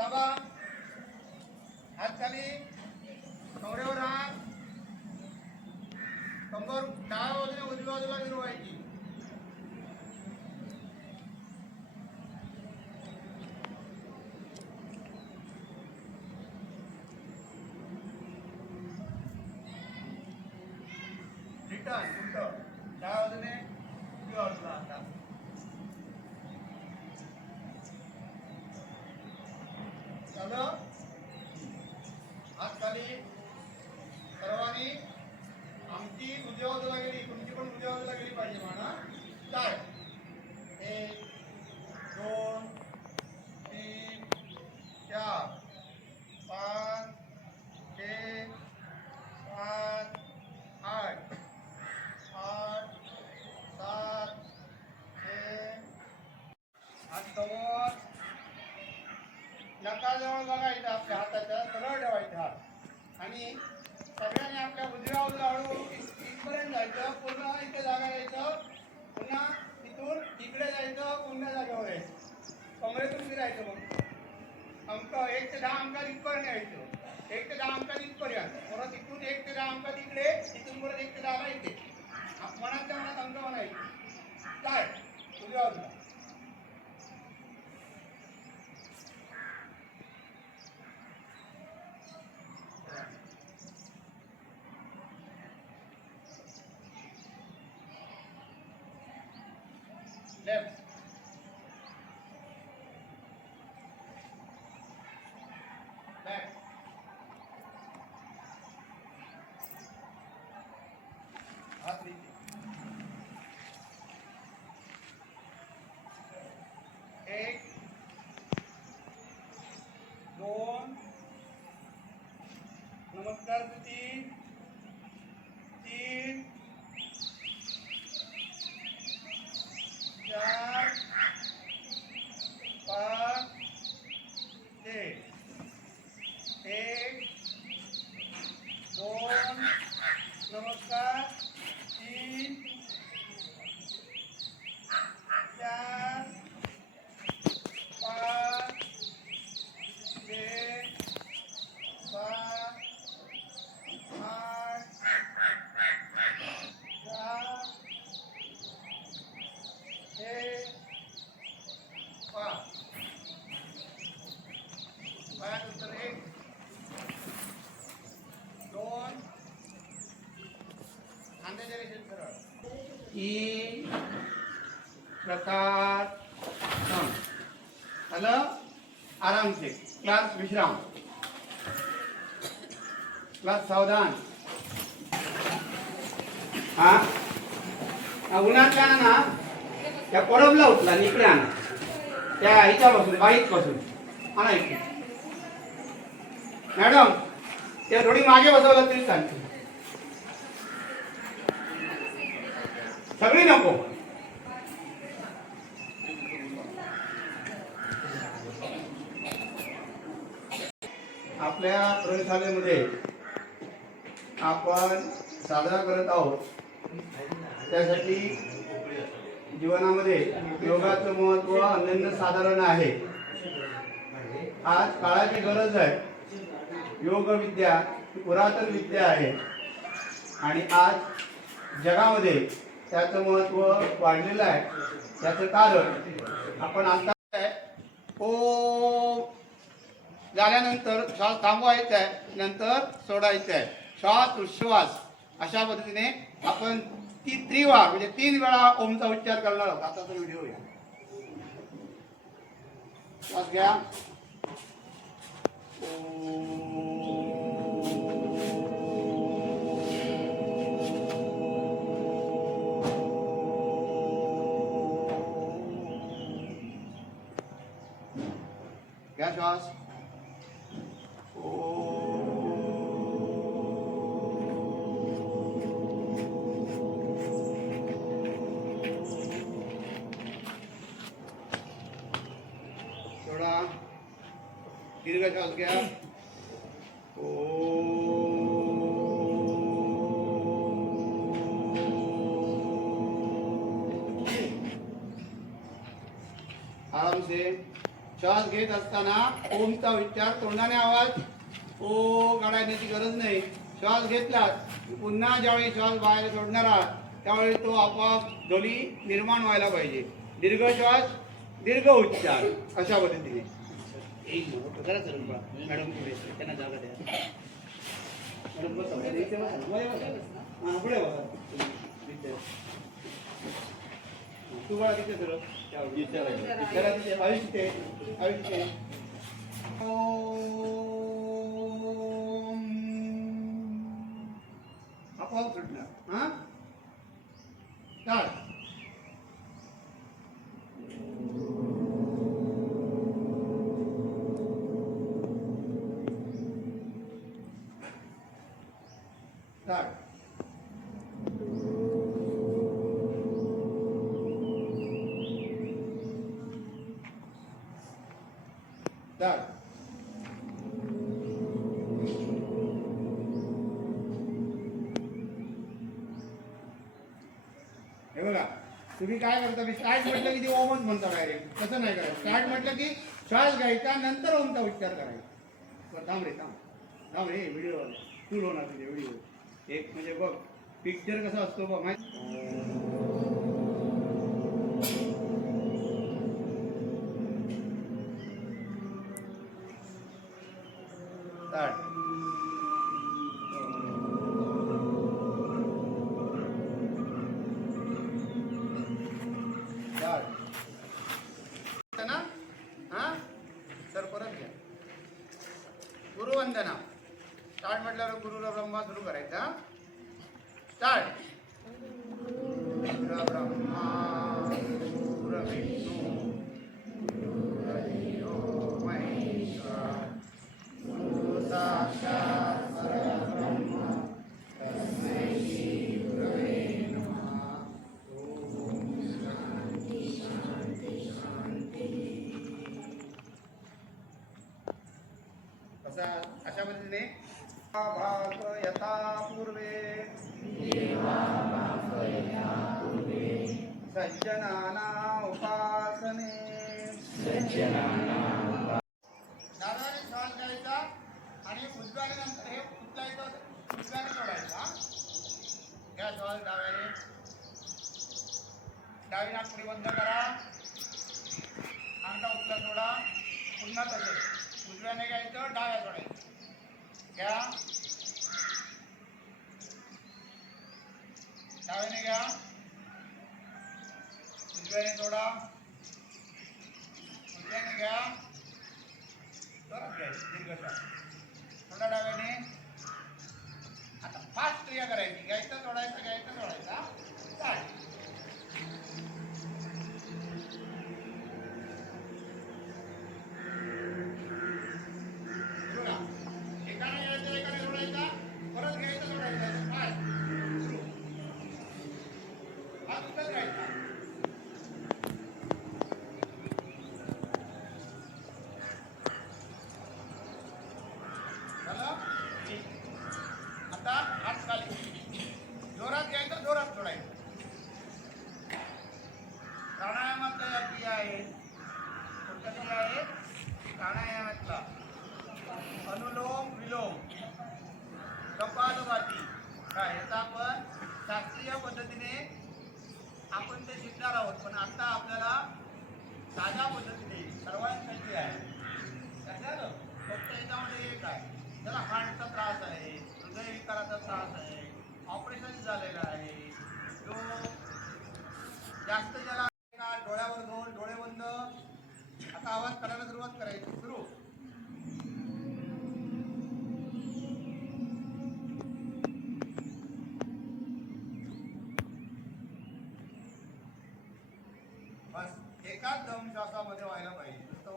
थांबा. हात खाली, कमरेवर हात, कंबर डाव्या बाजूने उजव्या बाजूला फिरवायची. रिटर्न उलट डाव्या बाजूने उजव्या बाजूला. आता झालं. हात खाली. सर्वांनी आमची उजव्या बाजूला गेली, तुमची पण उजव्या बाजूला गेली पाहिजे म्हणा. स्टार्ट. 1 2 3 4 5 6 7 8 8 7 6. हात समोर. नकाजवळ बघायचं, आपल्या हाताच्या सरळ ठेवायचा हात आणि सगळ्यांनी आपल्या उजव्या बाजूला हळूहळू इथपर्यंत जायचं. पूर्ण इथे जागा यायचं. पुन्हा इथून इकडे जायचं. पुन्हा जागेवर यायचं. कमरेतून फिरायचं. मग अंक 1 ते 10 अंकात इथपर्यंत यायचं. 1 ते 10 अंकात इथपर्यंत. परत इथून 1 ते 10 अंकात इकडे. इथून परत 1 ते 10 इथे. मनातल्या मनात अंक म्हणायचे. स्टार्ट. उजव्या बाजूला. लेफ्ट. बॅक. हात नीचे. 1 2 नमस्कार. 3 3 4 5 6. 1 2 नमस्कार. 3 4 5 6 7 8 9 1 5. पायानंतर 1 2 खांद्याच्या रेषेत सरळ. 3 प्रकार झालं. आराम से. क्लास विश्राम. क्लास सावधान. हा उन्हातल्या ना त्या परबला उठला इकडे आणा. त्या ह्याच्यापासून बाईकपासून आणा इकडे. मॅडम ते थोडी मागे बसवलं तरी चालते. सगळी नको. आपल्या प्रयोगशाळेमध्ये आपण साजरा करत आहोत. त्यासाठी जीवनामध्ये योगाचं महत्त्व अनन्यसाधारण आहे. आज काळाची गरज आहे. योग विद्या पुरातन विद्या आहे आणि आज जगामध्ये त्याचं महत्त्व वाढलेलं आहे. त्याचं कारण आपण आता ओम झाल्यानंतर श्वास थांबवायचा आहे, नंतर सोडायचा आहे. श्वास उच्छ्वास अशा पद्धतीने आपण त्रिवार म्हणजे 3 वेळा ओमचा उच्चार करणार आहोत. आता तर व्हिडिओ घ्या. श्वास घ्या. घ्या श्वास. दीर्घ श्वास घ्या. आराम से श्वास घेत असताना ओमचा उच्चार, तोंडाने आवाज ओ काढण्याची गरज नाही. श्वास घेतलात पुन्हा ज्यावेळी श्वास बाहेर सोडणार आहात त्यावेळी तो आपोआप ध्वनी निर्माण व्हायला पाहिजे. दीर्घ श्वास, दीर्घ उच्चार अशा पद्धतीने. मॅडम पुढे त्यांना जागा द्या. मॅडम पुढे बघा. तू बघा तिथे सर आयुष्य आयुष्य आपोआप सुटणार. हा चाल चाल चाल हे बघा तुम्ही काय करता की स्टार्ट म्हटलं की ते ओमच म्हणता डायरेक्ट. तसं नाही करायचं. स्टार्ट म्हटलं की श्वास घ्यायचा नंतर ओमचा उच्चार करायचा. थांब रे थांब रे व्हिडिओ फुल होणार तुझे व्हिडिओ. एक म्हणजे बघ पिक्चर कसा असतो बघ माहिती. स्टार्ट ना. हा सर परत घ्या. गुरुवंदना. स्टार्ट म्हटल्यावर गुरुला ब्रह्मा सुरू करायचा. स्टार्ट. ब्रह्मा गुरुविष्णू गुरुदेवो महेश्वरा गुरु साक्षात् परब्रह्म तस्मै श्री गुरवे नमः. ओम शांती शांती शांती. अशा पद्धतीने भाग यथा पूर्वे सज्जनाना उपासने. डाव्याने श्वास घ्यायचा आणि उजव्याने नंतर हे उचलायचं उजव्याने सोडायचा. घ्या श्वास डाव्याने. डावी नाकपुडी बंद करा. अंगठा उचला सोडा. पुन्हा तसंच उजव्याने घ्यायचं डाव्या सोडायचं. घ्या डाव्याने घ्या उजव्याने सोडा. उजव्याने घ्या परत घ्यायचं दीर्घ श्वास. थोडा डाव्याने. आता फास्ट क्रिया करायची. घ्यायचं सोडायचं घ्यायचं सोडायचा. चाल एकाने घ्यायचं एकाने सोडायचा. परत घ्यायचं सोडायचं. फास्ट हात उचलत राहायचा. आता हात खाली. जोरात घ्यायचं जोरात सोडायचं. प्राणायामातल्या या क्रिया आहेत. कोणत्या क्रिया आहेत प्राणायामातला? अनुलोम विलोम कपालभाती. काय याचा आपण शास्त्रीय पद्धतीने आपण ते शिकणार आहोत. पण आता आपल्याला साध्या पद्धतीने सर्वांसाठी आहे. कशाला फक्त याच्यामध्ये एक आहे त्याला हार्टचा त्रास आहे, हृदयविकाराचा त्रास आहे, ऑपरेशन झालेला आहे. जो जास्त ज्याला डोळ्यावर दोन डोळे बंद. आता आवाज करायला सुरुवात करायची. सुरू. बस एकाच दम श्वासामध्ये व्हायला पाहिजे. नुसतं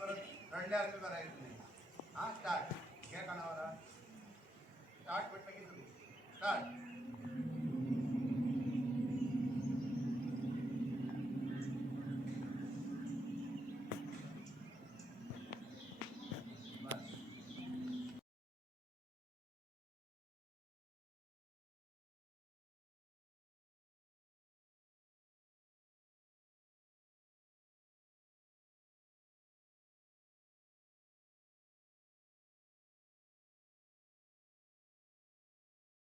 करत रडल्यासारखं करायचं नाही. हा स्टार्ट. घ्या कानावर. स्टार्ट म्हटलं की सुरू. स्टार्ट.